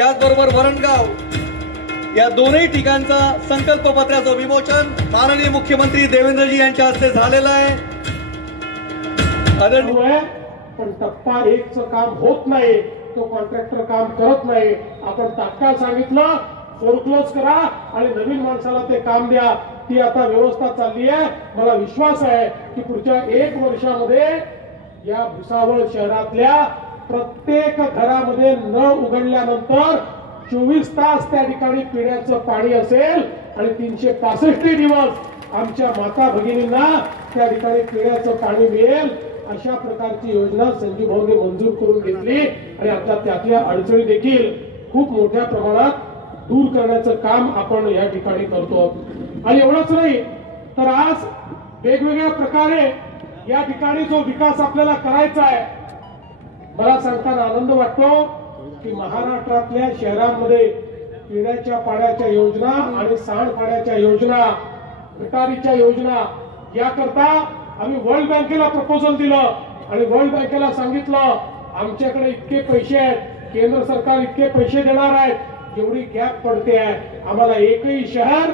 त्याचबरोबर वरणगाव या दोनही ठिकाणचा संकल्प पत्राचं विमोचन माननीय मुख्यमंत्री देवेंद्रजी यांच्या हस्ते झालेलं आहे। पण टप्पा 1 चं काम होत नाही, तो कॉन्ट्रॅक्टर काम करत नाही। आपण तात्काळ सांगितलं फोरक्लोज करा आणि नवीन माणसाला ते काम द्या। ती आता व्यवस्था चालली आहे। मला विश्वास आहे की पुढच्या 1 वर्षामध्ये या भुसावळ शहरातल्या प्रत्येक घरामध्ये नळ उघडल्यानंतर 24 तास त्या ठिकाणी पिण्याचं पाणी असेल आणि 365 दिवस आमच्या माता भगिनींना त्या ठिकाणी पिण्याचं पाणी मिळेल। अशा प्रकारची योजना संजीव भाऊने मंजूर करून घेतली आणि आता त्यातल्या अडचणी देखील खूप मोठ्या प्रमाणात दूर करण्याचं काम आपण या ठिकाणी करतो। आणि एवढंच नाही तर आज वेगवेगळ्या प्रकारे या ठिकाणी जो विकास आपल्याला करायचा आहे, मला सांगताना आनंद वाटतो की महाराष्ट्रातल्या शहरांमध्ये पिण्याच्या पाण्याच्या योजना आणि सांडपाण्याच्या योजना, गटारीच्या योजना याकरता आम्ही वर्ल्ड बँकेला प्रपोजल दिलं आणि वर्ल्ड बँकेला सांगितलं आमच्याकडे इतके पैसे आहेत, केंद्र सरकार इतके पैसे देणार आहेत, एवढी गॅप पडते आहे, आम्हाला एकही शहर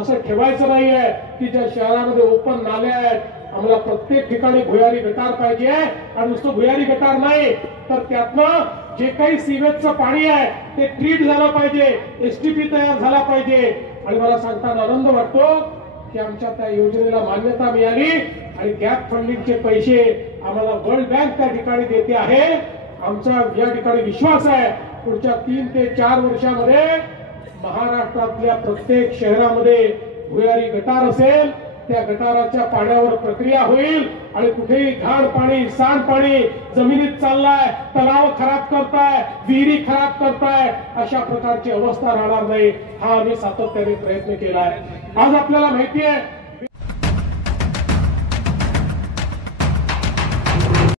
असं ठेवायचं नाहीये की ज्या शहरामध्ये ओपन नाले आहेत। आम्हाला प्रत्येक ठिकाणी भुयारी गटार पाहिजे आणि नुसतं भुयारी गटार नाही तर त्यातनं जे काही सीवेजचं पाणी आहे ते ट्रीट झालं पाहिजे, एसटीपी तयार झाला पाहिजे। आणि मला सांगताना आनंद वाटतो की आमच्या त्या योजनेला मान्यता मिळाली आणि गॅप फंडिंगचे पैसे आम्हाला वर्ल्ड बँक त्या ठिकाणी देते आहे। आमचा या ठिकाणी विश्वास आहे पुढच्या 3 ते 4 वर्षामध्ये महाराष्ट्रातल्या प्रत्येक शहरामध्ये भुयारी गटार असेल, त्या गटाराच्या पाण्यावर प्रक्रिया होईल आणि कुठेही घाण पाणी, सांडपाणी जमिनीत चाललाय, तलाव खराब करताय, विहिरी खराब करताय, अशा प्रकारची अवस्था राहणार नाही। हा आम्ही सातत्याने प्रयत्न केलाय। आज आपल्याला माहिती आहे